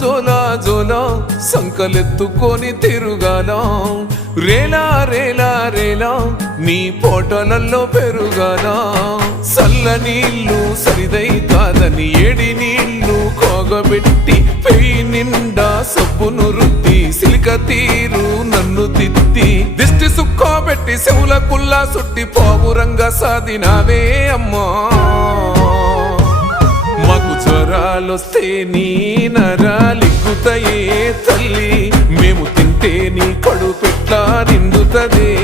జోలా జోలా సంకలెత్తుకొని తిరుగానా? రేలా రేలా రేలా నీ పోటలల్లో పెరుగానా? సల్ల నీళ్ళు సరిదై కాదని ఏడి నీళ్ళు కోగబెట్టి పెయి నిండా సబ్బును రుద్ది సిలిక తీరు నన్ను తిత్తి. దిష్టి సుక్కోబెట్టి చెవుల కుల్లా సుట్టి పోగురంగా సాదినావే అమ్మా. మాకు జ్వరాలొస్తే నీ నర పడుపెట్లా నిండుతదే.